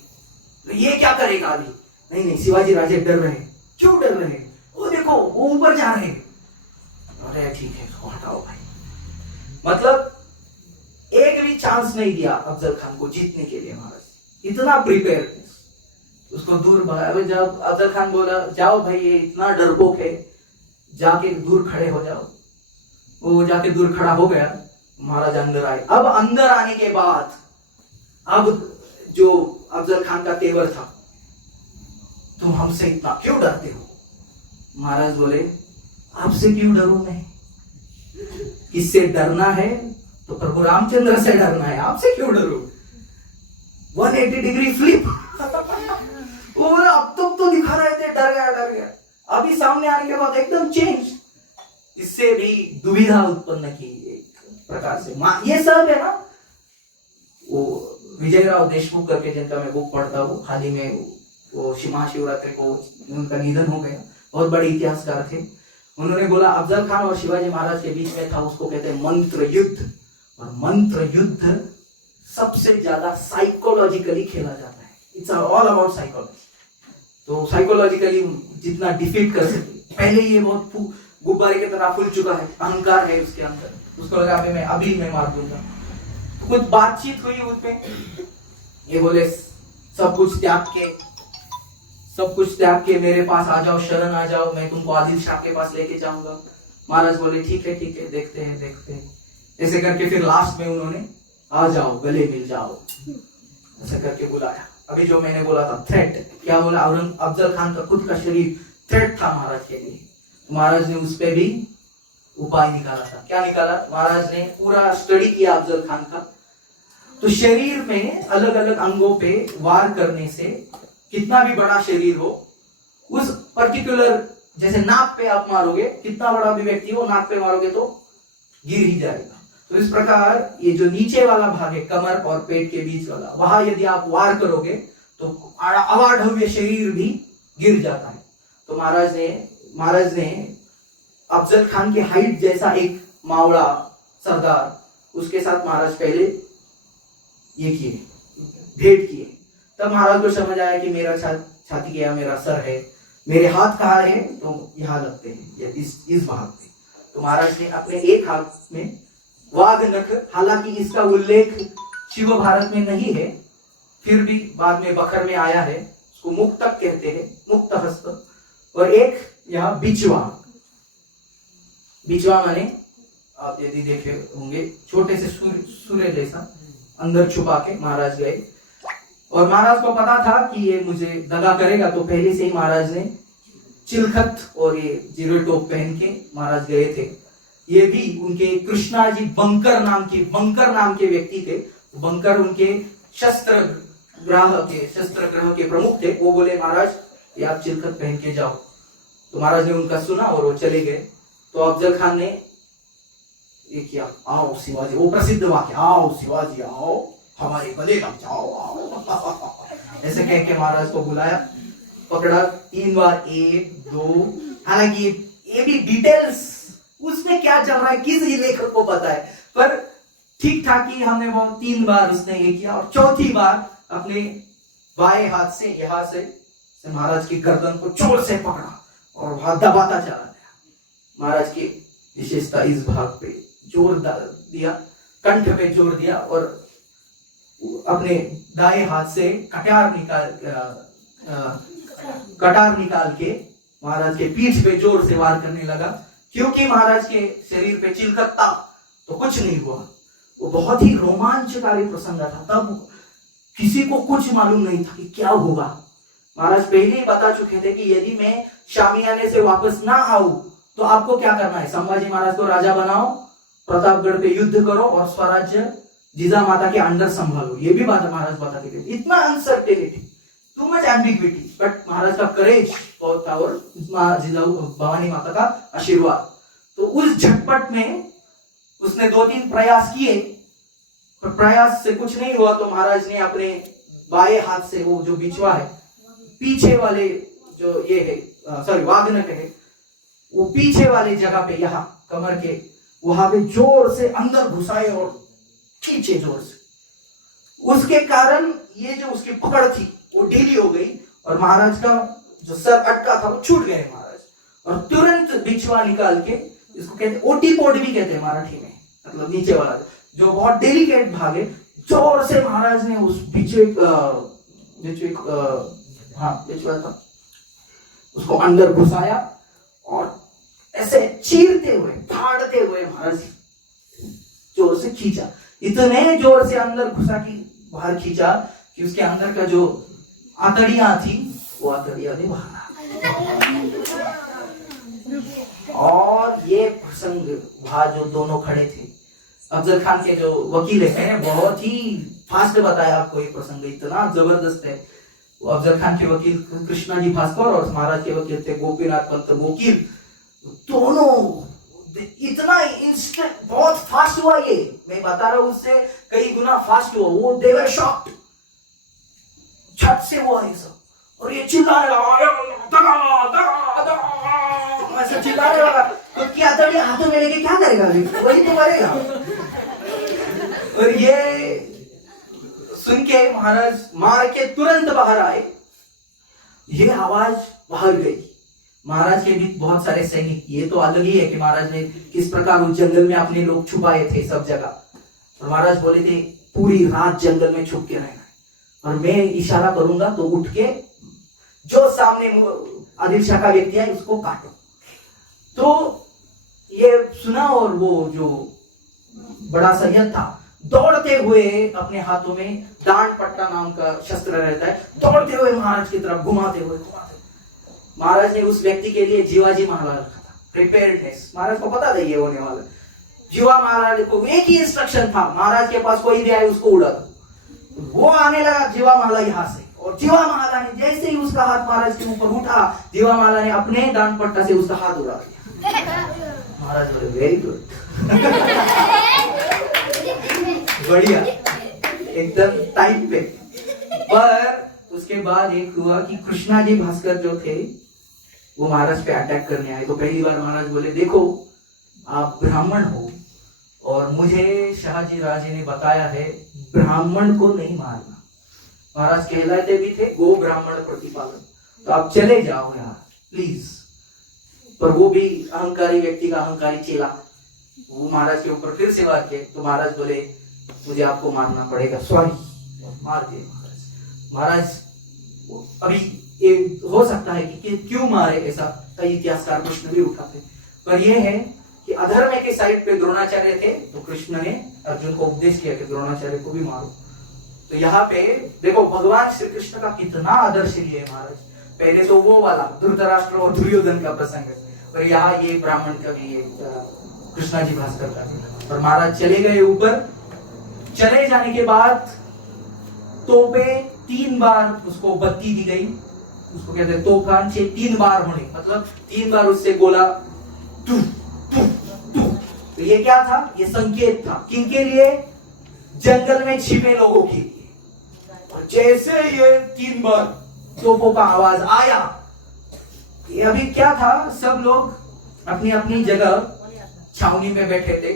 तो ये क्या करेगा अभी, नहीं शिवाजी राजे डर रहे, क्यों डर रहे, वो देखो वो ऊपर जा रहे, अरे ठीक है इसको हटाओ भाई। मतलब एक भी चांस नहीं दिया अफजल खान को जीतने के लिए, महाराज इतना प्रिपेयर, उसको दूर भगाया। जब अफजल खान बोला जाओ भाई ये इतना डरपोक है, जाके दूर खड़े हो जाओ, वो जाके दूर खड़ा हो गया, महाराज अंदर आए। अब अंदर आने के बाद अब जो अफजल खान का तेवर था, तुम हमसे इतना क्यों डरते हो, महाराज बोले आपसे क्यों डरूं मैं, किससे डरना है तो प्रभु रामचंद्र से डरना है, आपसे क्यों डरूं? 180 डिग्री फ्लिप। वो बोला अब तो दिखा रहे थे, डर गया। अभी सामने आने के बाद एकदम चेंज। इससे भी दुविधा उत्पन्न की एक प्रकार से। ये सब है ना, वो विजयराव देशमुख करके जिनका मैं बुक पढ़ता हूँ, हाल ही में वो महाशिवरात्रि को उनका निधन हो गया, बहुत बड़े इतिहासकार थे। उन्होंने बोला अफजल खान और शिवाजी महाराज के बीच में था, उसको कहते हैं मंत्र युद्ध। और मंत्र युद्ध सबसे ज्यादा साइकोलॉजिकली खेला जाता है। It's all about psychology. तो साइकोलॉजिकली जितना डिफीट कर सके। पहले ये बहुत गुब्बारे की तरह फूल चुका है, अहंकार है उसके अंदर, उसको लगा अभी मैं मार दूंगा। तो कुछ बातचीत हुई उसमें, ये बोले सब कुछ त्याग के मेरे पास आ जाओ, शरण आ जाओ, मैं तुमको आदिल शाह के पास लेके जाऊंगा। महाराज बोले ठीक है देखते हैं। ऐसे करके फिर लास्ट में उन्होंने आ जाओ, गले मिल जाओ, ऐसा करके बुलाया। अभी जो मैंने बोला था थ्रेट, क्या बोला, अफजल खान का खुद का शरीर थ्रेट था महाराज के लिए। महाराज ने उस पर भी उपाय निकाला था। क्या निकाला? महाराज ने पूरा स्टडी किया अफजल खान का। तो शरीर में अलग अलग अंगों पे वार करने से, कितना भी बड़ा शरीर हो, उस पर्टिकुलर, जैसे नाक पे आप मारोगे, कितना बड़ा भी व्यक्ति हो, नाक पे मारोगे तो गिर ही जाएगा। तो इस प्रकार ये जो नीचे वाला भाग है, कमर और पेट के बीच वाला, वहां यदि आप वार करोगे तो अवाढव्य शरीर भी गिर जाता है। तो महाराज ने अफजल खान की हाइट जैसा एक मावड़ा सरदार, उसके साथ महाराज पहले ये किए, भेंट किए। तब महाराज को समझ आया कि मेरा छाती क्या, मेरा सर है, मेरे हाथ कहाँ है, तो यहाँ लगते हैं, इस भाग पे। तो महाराज ने अपने एक हाथ में वाघ नख, हालांकि इसका उल्लेख शिव भारत में नहीं है, फिर भी बाद में बखर में आया है, उसको मुक्तक कहते हैं, मुक्त हस्त। और एक यहाँ बिचवा माने आप यदि देखे होंगे, छोटे से सूर्य जैसा अंदर छुपा के महाराज गए। और महाराज को पता था कि ये मुझे दगा करेगा, तो पहले से ही महाराज ने चिलखत और ये जीरो टोप पहन के महाराज गए थे। ये भी उनके कृष्णा जी बंकर नाम के व्यक्ति थे। बंकर उनके शस्त्र ग्रह के प्रमुख थे। वो बोले महाराज ये आप चिलखत पहन के जाओ। तो महाराज ने उनका सुना और वो चले गए। तो अफजल खान ने ये किया, आओ शिवाजी, वो प्रसिद्ध वाक्य, आओ शिवाजी आओ, हमारे गले लग जाओ, आओ। ऐसे कह के महाराज को बुलाया, पकड़ा 3 बार, 1 2। हालांकि ये भी डिटेल्स उसमें क्या चल रहा है किस लेखक को पता है, पर ठीक ठाक ही हमने वो 3 बार उसने ये किया। और चौथी बार अपने बाएं हाथ से यहां से महाराज की गर्दन को जोर से पकड़ा और वहां दबाता चला गया। महाराज की विशेषता इस भाग पे जोर दिया, कंठ पे जोर दिया, और अपने दाएं हाथ से कटार निकाल के महाराज के पीठ पे जोर से वार करने लगा। क्योंकि महाराज के शरीर पे चिलकत था तो कुछ नहीं हुआ। वो बहुत ही रोमांचकारी प्रसंग था। तब किसी को कुछ मालूम नहीं था कि क्या होगा। महाराज पहले ही बता चुके थे कि यदि मैं शामियाने से वापस ना आऊं तो आपको क्या करना है, संभाजी महाराज को राजा बनाओ, प्रतापगढ़ पे युद्ध करो और स्वराज्य जीजा माता के अंडर संभालो। ये भी बात महाराज बताते थे। इतना uncertainty, too much ambiguity, but Maharaj का करेज बहुत था और जीजा भवानी माता का आशीर्वाद। तो उस झटपट में उसने 2-3 प्रयास किए, पर प्रयास से कुछ नहीं हुआ। तो महाराज ने अपने बाएं हाथ से वो जो बिचवा है, पीछे वाले जो ये है, सॉरी वाग्नक है, वो पीछे वाले जगह पे, यहाँ कमर के वहां पे जोर से अंदर घुसाए और खींचे जोर से। उसके कारण ये जो उसकी पकड़ थी वो ढीली हो गई और महाराज का जो सर अटका था वो छूट गए महाराज। और तुरंत बिछवा निकाल के, इसको कहते ओटीपोड भी कहते हैं मराठी में, मतलब नीचे वाला जो बहुत डेलिकेट भाग है, जोर से महाराज ने उस बिचवा था उसको अंदर घुसाया और ऐसे चीरते हुए, फाड़ते हुए महाराज जोर से खींचा। इतने जोर से अंदर घुसा कि बाहर खींचा कि उसके अंदर का जो आतड़ियां थी वो आतड़ियां भी बाहर आ। और ये प्रसंग वहां जो दोनों खड़े थे, अफजल खान के जो वकील है बहुत ही फास्ट बताया आपको, ये प्रसंग इतना जबरदस्त है। वो अफजल खान के वकील कृष्णा जी भास्कर और महाराज के वकील थे गोपीनाथ पंत वकील, दोनों इतना इंस्टेंट बहुत फास्ट हुआ, ये मैं बता रहा हूं उससे कई गुना फास्ट हुआ। वो दे वर शॉक्ड, झट से हुआ ये सब, और ये चिल्लाने लगा, ऐसा चिल्लाने लगा। तो क्या हथौड़ी हाथों में लेके क्या करेगा, वही तो करेगा। और ये सुन के महाराज मार के तुरंत बाहर आए, ये आवाज बाहर गई। महाराज के भी बहुत सारे सैनिक, ये तो अलग ही है कि महाराज ने किस प्रकार उस जंगल में अपने लोग छुपाए थे सब जगह। और महाराज बोले थे पूरी रात जंगल में छुप के रहना, और मैं इशारा करूंगा तो उठ के जो सामने आदिल शाह का व्यक्ति है उसको काटो। तो ये सुना, और वो जो बड़ा सैयद था दौड़ते हुए अपने हाथों में दांड पट्टा नाम का शस्त्र रहता है, दौड़ते हुए महाराज की तरफ घुमाते हुए महाराज ने उस व्यक्ति के लिए जीवाजी माला रखा था, प्रिपेयर्डनेस। महाराज को पता था ये होने वाला। जीवा महाराज को एक ही इंस्ट्रक्शन था, महाराज के पास कोई भी आए उसको उड़ा दो। वो आने लगा जीवा माला यहाँ से, और जीवा माला ने जैसे ही उसका हाथ महाराज के ऊपर उठा, जीवा माला ने अपने दांड पट्टा से उसका हाथ उड़ा दिया। महाराज बोले वेरी गुड, बढ़िया, एकदम टाइम पे। पर उसके बाद एक हुआ कि कृष्णा जी भास्कर जो थे वो महाराज पे अटैक करने आए। तो पहली बार महाराज बोले देखो आप ब्राह्मण हो, और मुझे शाहजी राजे ने बताया है ब्राह्मण को नहीं मारना। महाराज कहलाते भी थे गो ब्राह्मण प्रतिपालन, तो आप चले जाओ यार प्लीज। पर वो भी अहंकारी व्यक्ति का अहंकारी चेला, वो महाराज के ऊपर फिर से वार किए। तो महाराज बोले मुझे आपको मारना पड़ेगा, सॉरी, मार दिए महाराज। महाराज अभी ये हो सकता है कि क्यों मारे, ऐसा कई इतिहासकार प्रश्न भी उठाते, पर यह है कि अधर्म के साइड पे द्रोणाचार्य थे, तो कृष्ण ने अर्जुन को उपदेश किया कि द्रोणाचार्य को भी मारो। तो यहाँ पे देखो भगवान श्री कृष्ण का कितना आदर्श लिए महाराज। पहले तो वो वाला धृतराष्ट्र और दुर्योधन का प्रसंग है, और यहाँ ये ब्राह्मण का भी कृष्णा जी भास्कर का भी। और महाराज चले गए ऊपर। चले जाने के बाद तोपे 3 बार उसको बत्ती दी गई, उसको कहते हैं तोफान से 3 बार होने, मतलब 3 बार उससे गोला टू टू टू। तो ये क्या था, ये संकेत था किनके लिए, जंगल में छिपे लोगों के लिए। और जैसे ये 3 बार तोपों का आवाज आया, ये अभी क्या था, सब लोग अपनी अपनी जगह छावनी में बैठे थे।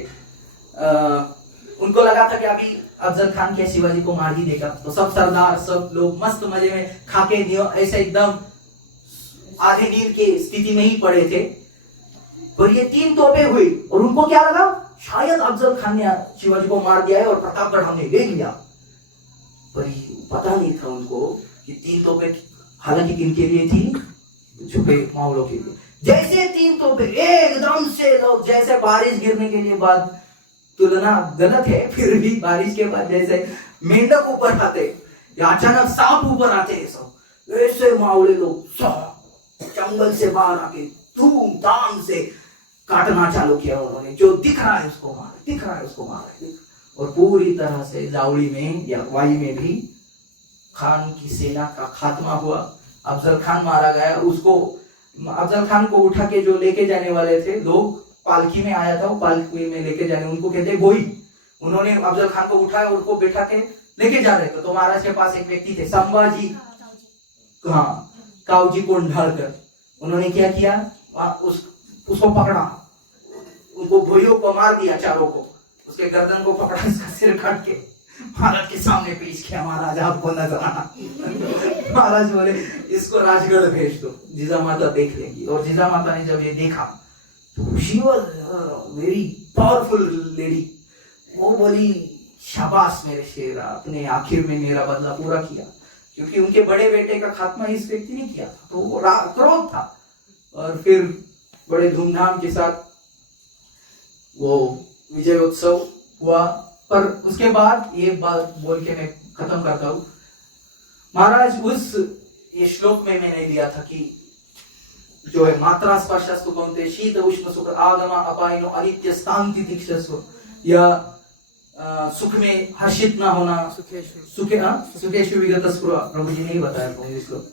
उनको लगा था कि अभी अफजल खान के शिवाजी को मार ही देगा, तो सब सरदार सब लोग मस्त मजे में खाके ऐसे एकदम आधे नींद की स्थिति में ही पड़े थे। पर ये 3 तोपे हुई, और उनको क्या लगा शायद अफजल खान ने शिवाजी को मार दिया है और प्रतापगढ़ हमने ले लिया। पर पता नहीं था उनको कि 3 तोपे हालांकि किनके लिए थी, छुपे मावलों के लिए। जैसे 3 तोपे एकदम से लोग, जैसे बारिश गिरने के लिए बाद, तुलना गलत है फिर भी, बारिश के बाद जैसे मेंढक ऊपर आते या अचानक सांप ऊपर आते हैं, सब ऐसे मावले लोग जंगल से बाहर आके धूमधाम से काटना चालू किया उन्होंने। जो दिख रहा है उसको मारे, दिख रहा है उसको मारे, और पूरी तरह से जावड़ी में या वाई में भी खान की सेना का खात्मा हुआ। अफजल खान मारा गया। उसको अफजल खान को उठा के जो लेके जाने वाले थे लोग, पालकी में आया था, वो पालकी में लेके जाने, उनको कहते गोई। उन्होंने अफजल खान को उठाया और उनको बैठा के लेके जा रहे थे। तो महाराज के पास एक व्यक्ति थे संभाजी, हाँ, कावजी कोंढालकर। उन्होंने क्या किया, उसको पकड़ा, उनको भोइयों को मार दिया चारों को, उसके गर्दन को पकड़ा, इसका सिर काट के महाराज के सामने पेश किया। महाराज आपको नजर आना। महाराज बोले इसको राजगढ़ भेज दो, जीजा माता देख लेंगी। और जीजा माता ने जब ये देखा तो she was very powerful lady. वो बोली शाबाश मेरे शेर, आपने आखिर में मेरा बदला पूरा किया, क्योंकि उनके बड़े बेटे का खात्मा इस व्यक्ति ने किया था, तो वो क्रोध था। और फिर बड़े धूमधाम के साथ वो विजय उत्सव हुआ। पर उसके बाद ये बात बोल के मैं खत्म करता हूं। महाराज उस ये श्लोक में मैंने लिया था कि जो है मात्रा स्पर्शस्तु कौन्तेय शीत उष्ण सुख आगमा अपायनो अनित्य स्थांति तिक्षस्व, या सुख में हर्षित ना होना, सुखेषु विगत स्पृहा, प्रभु जी ने ही बताया इंग्लिश को,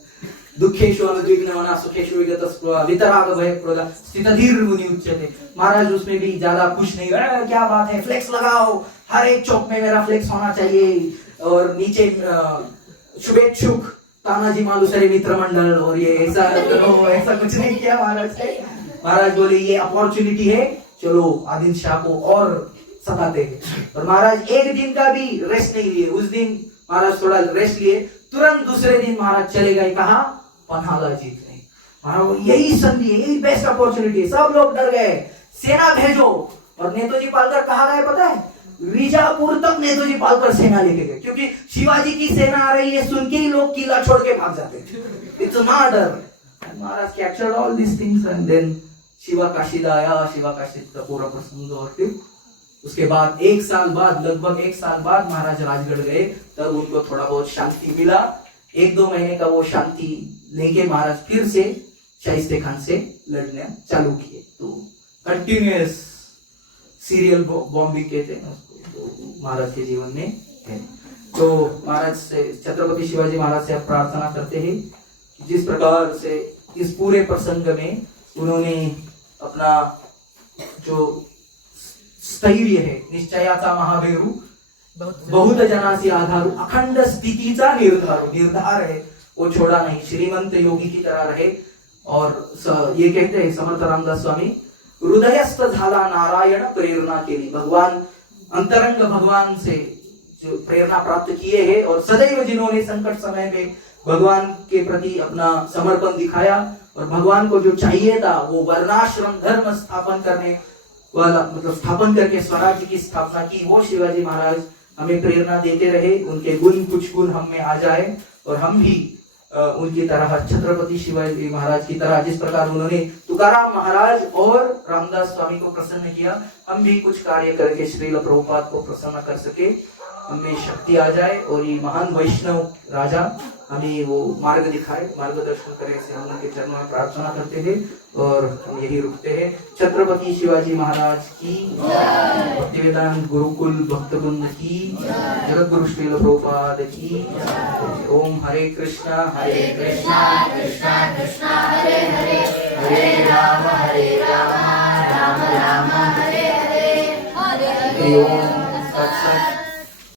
दुखेषु अनुद्विग्न होना, सुखेषु विगत स्पृहा, वितराग भय क्रोध, स्थितधीर मुनि उच्यते। महाराज उसमें भी ज्यादा खुश नहीं हुए, क्या बात है, फ्लेक्स लगाओ, हर एक चौक में मेरा फ्लेक्स होना चाहिए, और नीचे शुभेच्छुक तानाजी मालुसरे मित्र मंडल, और ये ऐसा कुछ नहीं किया महाराज ने। महाराज बोले ये अपॉर्चुनिटी है, चलो आदिल शाह को और सताते हैं। और महाराज एक दिन का भी रेस्ट नहीं लिए, उस दिन महाराज थोड़ा रेस्ट लिए, तुरंत दूसरे दिन महाराज चले गए कहा, पन्हाला जीतने। महाराज यही संधि है, यही बेस्ट अपॉर्चुनिटी है, सब लोग डर गए, सेना भेजो। और नेतोजी पालकर कहा गए पता है, विजापुर तक नेतोजी पालकर सेना लेके गए, क्योंकि शिवाजी की सेना आ रही है सुन के ही लोग किला छोड़ के भाग जाते थे, इतना डर। Maharaj captured all this things and then Shiva Kashi आया, शिवा काशी का पूरा प्रसंग। और फिर उसके बाद एक साल बाद, लगभग एक साल बाद महाराज राजगढ़ गए, तब उनको थोड़ा बहुत शांति मिला। 1-2 महीने का वो शांति लेके महाराज फिर से शाइस्ते खान से लड़ने चालू किए। तो कंटिन्यूअस सीरियल बॉम्बिंग कहते हैं उसको, तो महाराज के जीवन में है। तो महाराज से, छत्रपति शिवाजी महाराज से आप प्रार्थना करते हैं जिस प्रकार से इस पूरे प्रसंग में उन्होंने अपना जो स्थैर्य है, निश्चयाचा महाभेरू, बहुत जनासी आधारू, अखंड स्थितीचा निर्धार है, वो छोड़ा नहीं, श्रीमंत योगी की तरह रहे। और ये कहते हैं समर्थ रामदास स्वामी, हृदयस्थ झाला नारायण प्रेरणा केली, भगवान अंतरंग भगवान से जो प्रेरणा प्राप्त किए है, और सदैव जिन्होंने संकट समय में भगवान के प्रति अपना समर्पण दिखाया, और भगवान को जो चाहिए था वो वर्णाश्रम धर्म स्थापन करने वाला, मतलब स्थापन करके स्वराज्य की स्थापना की, वो शिवाजी महाराज हमें प्रेरणा देते रहे। उनके गुण, कुछ गुण हम में आ जाए और हम भी उनकी तरह, छत्रपति शिवाजी महाराज की तरह, जिस प्रकार उन्होंने तुकाराम महाराज और रामदास स्वामी को प्रसन्न किया, हम भी कुछ कार्य करके श्रील प्रभुपाद को प्रसन्न कर सके, हमें शक्ति आ जाए, और ये महान वैष्णव राजा हमें वो मार्ग दिखाए, मार्गदर्शन करे, ऐसे हम उनके चरणों में प्रार्थना करते थे। और हम यही रुकते हैं। छत्रपति शिवाजी महाराज की, भक्तिवेदांत गुरुकुल भक्तवृंद की, जगत गुरु श्रील प्रभुपाद की। ओम हरे कृष्णा कृष्णा कृष्णा हरे हरे, हरे राम राम राम हरे हरे। ओम